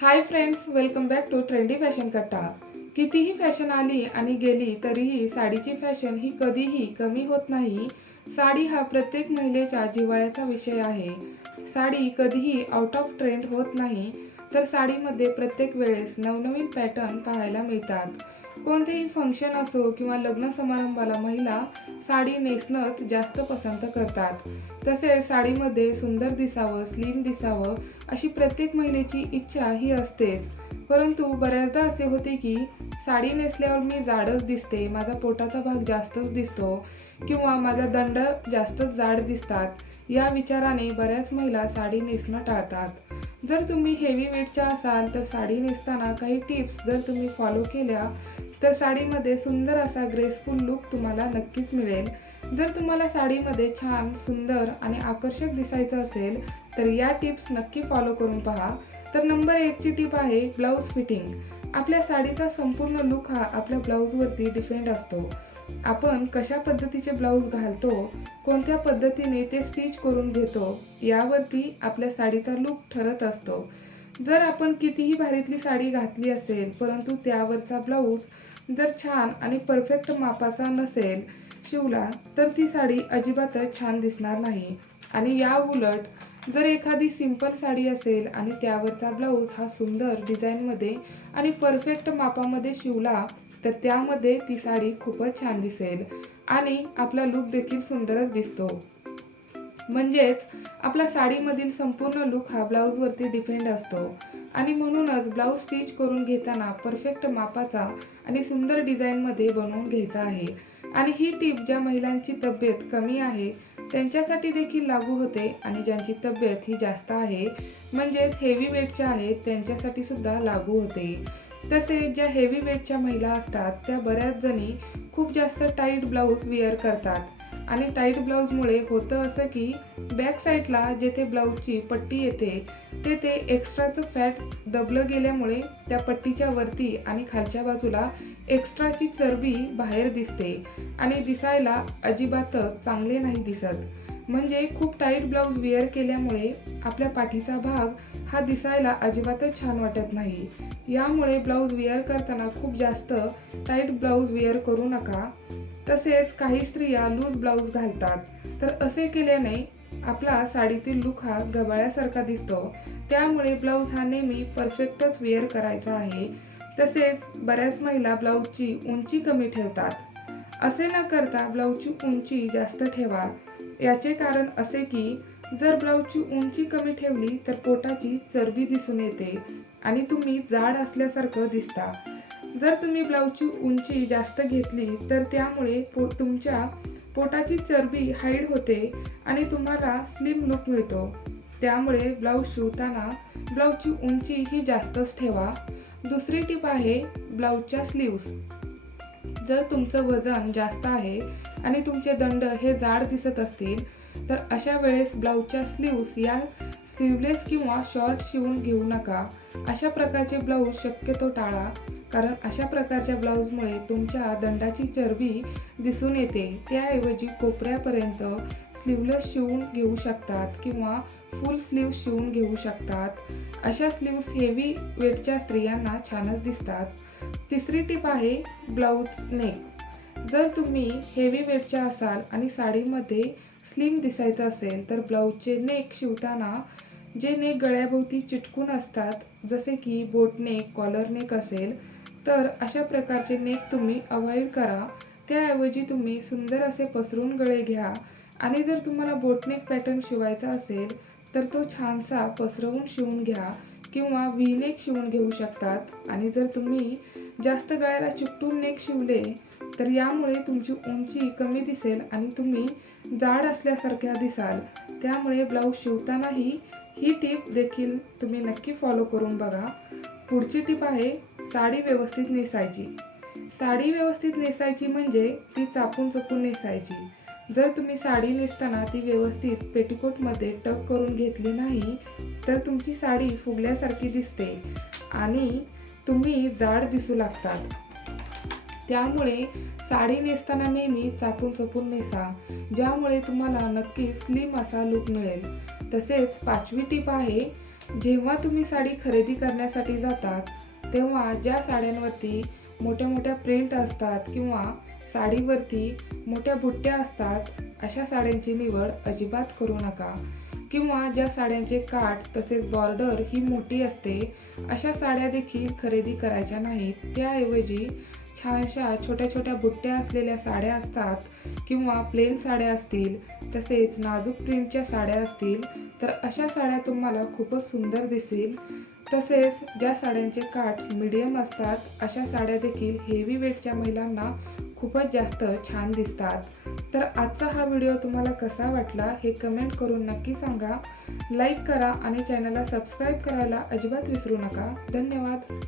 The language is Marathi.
Hi friends welcome back to trendy fashion Katta कितीही फॅशन आली आणि गेली तरीही साडीची फॅशन ही कधीही कमी होत नाही. साडी हा प्रत्येक महिलेच्या जिव्हाळ्याचा विषय आहे. साडी कधीही आउट ऑफ ट्रेंड होत नाही तर साडीमध्ये प्रत्येक वेळेस नवनवीन पॅटर्न पाहायला मिळतात. कोणतेही फंक्शन असो किंवा लग्न समारंभाला महिला साडी नेसणंच जास्त पसंत करतात. तसेच साडीमध्ये सुंदर दिसावं स्लिम दिसावं अशी प्रत्येक महिलेची इच्छा ही असतेच. परंतु बऱ्याचदा असे होते की साडी नेसल्यावर मी जाडच दिसते माझा पोटाचा भाग जास्तच दिसतो किंवा माझा दंड जास्तच जाड दिसतात. या विचाराने बऱ्याच महिला साडी नेसणं टाळतात. जर तुम्ही हेवी वेटच्या असाल तर साडी नेसताना काही टिप्स जर तुम्ही फॉलो केल्या तर साडीमध्ये सुंदर असा ग्रेसफुल लुक तुम्हाला नक्कीच मिळेल. जर तुम्हाला साडीमध्ये छान सुंदर आणि आकर्षक दिसायचं असेल तर या टिप्स नक्की फॉलो करून पहा. तर नंबर एकची टिप आहे ब्लाऊज फिटिंग आपल्या साडीचा संपूर्ण लुक हा आपल्या ब्लाऊजवरती डिपेंड असतो. आपण कशा पद्धतीचे ब्लाऊज घालतो कोणत्या पद्धतीने ते स्टिच करून घेतो यावरती आपल्या साडीचा लुक ठरत असतो. जर आपण कितीही भारीतली साडी घातली असेल परंतु त्यावरचा ब्लाऊज जर छान आणि परफेक्ट मापाचा नसेल शिवला तर ती साडी अजिबातच छान दिसणार नाही. आणि या उलट जर एखादी सिंपल साडी असेल आणि त्यावरचा ब्लाऊज हा सुंदर डिझाईनमध्ये आणि परफेक्ट मापामध्ये शिवला तर त्यामध्ये ती साडी खूपच छान दिसेल आणि आपला लुक देखील सुंदरच दिसतो. म्हणजेच आपला साडीमधील संपूर्ण लुक हा ब्लाऊजवरती डिपेंड असतो. आणि म्हणूनच ब्लाऊज स्टिच करून घेताना परफेक्ट मापाचा आणि सुंदर डिझाईनमध्ये बनवून घ्यायचा आहे. आणि ही टीप ज्या महिलांची तब्येत कमी आहे त्यांच्यासाठी देखील लागू होते आणि ज्यांची तब्येत ही जास्त आहे म्हणजेच हेवी वेटच्या आहेत त्यांच्यासाठी सुद्धा लागू होते. तसेच ज्या हेवी वेटच्या महिला असतात त्या बऱ्याच जणी खूप जास्त टाईट ब्लाऊज वेअर करतात. आणि टाईट ब्लाऊजमुळे होतं असं की बॅक साईडला जेथे ब्लाऊजची पट्टी येते तेथे एक्स्ट्राचं फॅट दबलं गेल्यामुळे त्या पट्टीच्या वरती आणि खालच्या बाजूला एक्स्ट्राची चरबी बाहेर दिसते आणि दिसायला अजिबातच चांगले नाही दिसत. म्हणजे खूप टाईट ब्लाऊज वेअर केल्यामुळे आपल्या पाठीचा भाग हा दिसायला अजिबातच छान वाटत नाही. यामुळे ब्लाऊज वेअर करताना खूप जास्त टाईट ब्लाऊज वेअर करू नका. तसेच काही स्त्रिया लूज ब्लाऊज घालतात. तर असे केल्याने आपला साडीतील लुक हा गबाळ्यासारखा दिसतो. त्यामुळे ब्लाऊज हा नेहमी परफेक्टच वेअर करायचा आहे. तसेच बऱ्याच महिला ब्लाऊजची उंची कमी ठेवतात. असे न करता ब्लाऊजची उंची जास्त ठेवा. याचे कारण असे की जर ब्लाऊजची उंची कमी ठेवली तर पोटाची चरबी दिसून येते आणि तुम्ही जाड असल्यासारखं दिसता. जर तुम्ही ब्लाऊजची उंची जास्त घेतली तर त्यामुळे पो तुमच्या पोटाची चरबी हाईड होते आणि तुम्हाला स्लिम लुक मिळतो. त्यामुळे ब्लाऊज शिवताना ब्लाऊजची उंची ही जास्तच ठेवा. दुसरी टिप आहे ब्लाऊजच्या स्लीव्स जर तुमचं वजन जास्त आहे आणि तुमचे दंड हे जाड दिसत असतील तर अशा वेळेस ब्लाऊजच्या स्लीव्स या स्लीवलेस किंवा शॉर्ट शिवून घेऊ नका. अशा प्रकारचे ब्लाऊज शक्यतो टाळा. कारण अशा प्रकारच्या ब्लाऊजमुळे तुमच्या दंडाची चरबी दिसून येते. त्याऐवजी कोपऱ्यापर्यंत स्लीवलेस शिवून घेऊ शकतात किंवा फुल स्लीव शिवून घेऊ शकतात. अशा स्लीव्स हेवी वेटच्या स्त्रियांना छानच दिसतात. तिसरी टीप आहे ब्लाऊज नेक जर तुम्ही हेवी वेटच्या असाल आणि साडीमध्ये स्लिम दिसायचं असेल तर ब्लाऊजचे नेक शिवताना जे नेक गळ्याभोवती चिटकून असतात जसे की बोट नेक कॉलर नेक असेल तर अशा प्रकारचे नेक तुम्ही अवॉइड करा. त्याऐवजी तुम्ही सुंदर असे पसरून गळे घ्या. आणि जर तुम्हाला बोटनेक पॅटर्न शिवायचा असेल तर तो छानसा पसरवून शिवून घ्या किंवा व्ही नेक शिवून घेऊ शकतात. आणि जर तुम्ही जास्त गळ्याला चिकटून नेक शिवले तर यामुळे तुमची उंची कमी दिसेल आणि तुम्ही जाड असल्यासारख्या दिसाल. त्यामुळे ब्लाऊज शिवतानाही ही टीप देखील तुम्ही नक्की फॉलो करून बघा. पुढची टीप आहे साडी व्यवस्थित नेसायची. साडी व्यवस्थित नेसायची म्हणजे ती चापून चपून नेसायची. जर तुम्ही साडी नेसताना ती व्यवस्थित पेटीकोटमध्ये टक करून घेतली नाही तर तुमची साडी फुगल्यासारखी दिसते आणि तुम्ही जाड दिसू लागतात. त्यामुळे साडी नेसताना नेहमी चापून चपून नेसा ज्यामुळे तुम्हाला नक्की स्लिम असा लुक मिळेल. तसेच पाचवी टीप आहे जेव्हा तुम्ही साडी खरेदी करण्यासाठी जातात तेव्हा ज्या साड्यांवरती मोठ्या मोठ्या प्रिंट असतात किंवा साडीवरती मोठ्या बुट्ट्या असतात अशा साड्यांची निवड अजिबात करू नका. किंवा ज्या साड्यांचे काठ तसेच बॉर्डर ही मोठी असते अशा साड्या देखील खरेदी करायच्या नाहीत. त्याऐवजी छानशा छोट्या छोट्या बुट्ट्या असलेल्या साड्या असतात किंवा प्लेन साड्या असतील तसेच नाजूक प्रिंटच्या साड्या असतील तर अशा साड्या तुम्हाला खूपच सुंदर दिसतील तसेच ज्या साड्यांचे काठ मिडियम असतात अशा साड्या देखील हेवी वेटच्या महिलांना खूपच जास्त छान दिसतात. तर आजचा हा व्हिडिओ तुम्हाला कसा वाटला हे कमेंट करून नक्की सांगा. लाईक करा आणि चॅनलला सबस्क्राईब करायला अजिबात विसरू नका. धन्यवाद.